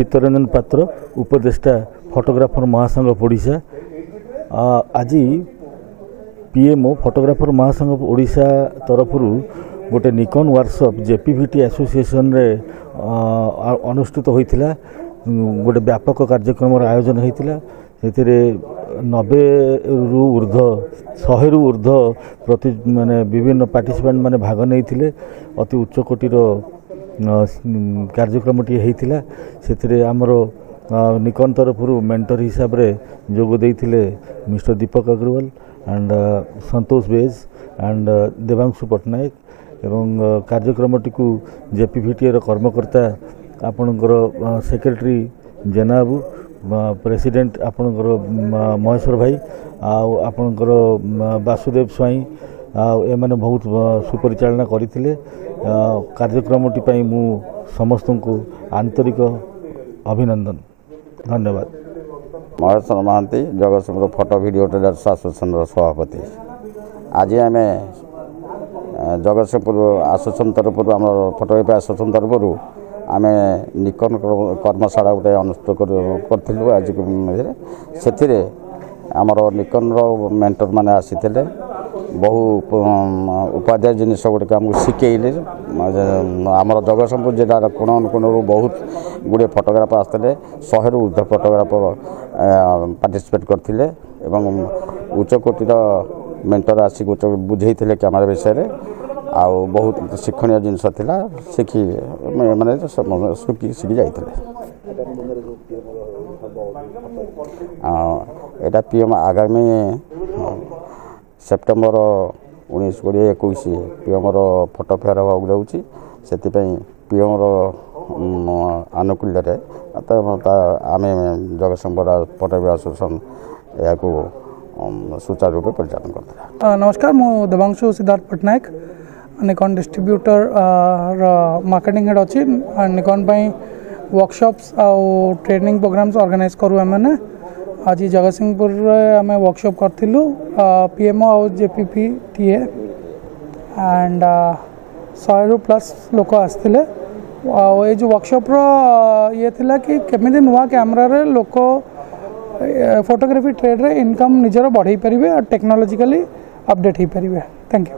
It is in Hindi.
चित्तरंजन पात्र उपदेष्टा फोटोग्राफर महासंघ ओडिशा। आज पीएमओ फोटोग्राफर महासंघ ओडिशा तरफ गोटे निकॉन वर्कशॉप जेपीवीटी एसोसिएशन रे अनुष्ठित होइथिला। गोटे व्यापक कार्यक्रम आयोजन होइथिला। से 90 रु ऊर्ध 100 रु ऊर्ध प्रति माने विभिन्न पार्टिसिपेंट माने भाग नहीं अति उच्च कोटीर कार्यक्रमटी होइथिला। से आमर निकॉन तरफ मेंटर हिसाब रे जोग देइथिले mister Deepak Agarwal and Santosh Bej and Devanshu Pattanaik एवं कार्यक्रमटी को जेपीवीटी कर्मकर्ता आपणकर सेक्रेटरी जेनाबू प्रेसिडेंट आपणकर महेश्वर भाई आपणकर वासुदेव स्वाई एमाने बहुत सुपरिचालना करथिले। कार्यक्रमटी पई मु समस्त को आंतरिक अभिनंदन धन्यवाद। Maheshwar Mahanti Jagatsinghpur photo video traders association सभापति। आज आम जगतसिंहपुर एसोसिएशन तरफ आम फोटोग्राफी एसोसिएशन तरफ आम निकॉन कर्मशाला गोटे अनुष्ठित करूँ। आज से आमर निकॉन मेंटर मैंने आसी बहु उपाध्याय जिनस गुड़िक आमको शिखेले। आमर जगतसिंहपुर जिलार कोण अनुकोण बहुत गुड़े फोटोग्राफर आसते 100 रु ऊर्ध्व फोटोग्राफर पार्टिसिपेट करते उच्च कोटीर मेंटर आसिक बुझे कैमेरा विषय आ बहुत शिक्षणीय जिनस था शिखी मैंने शिखी जाते। यहाँ पीएम आगामी सेप्टेम्बर 19-21 पीएम फोटो फेयर हाँ जाऊँगी। से पीएम आनुकूल्य आम जगतसिंहपुर फोटोग्राफी एसोसिएशन या सुचारू रूप परिचालन करता। नमस्कार, मु Devanshu Siddharth Pattnaik Nikon distributor marketing head अच्छी। निकॉन वर्कशॉप्स आउ ट्रेनिंग प्रोग्राम्स ऑर्गेनाइज करूँ आम। आज जगतसिंहपुर आम वर्कशॉप करूँ पीएमओ आउ जेपीपी टीए एंड 100 रु प्लस लोक आसते। ये जो वर्कशॉप ये थिला कि केमिति नुआ कैमरा रे लोक फोटोग्राफी ट्रेड रे इनकम निजर बढ़ाई पारे और टेक्नोलॉजिकली अपडेट हो पारे। Thank you.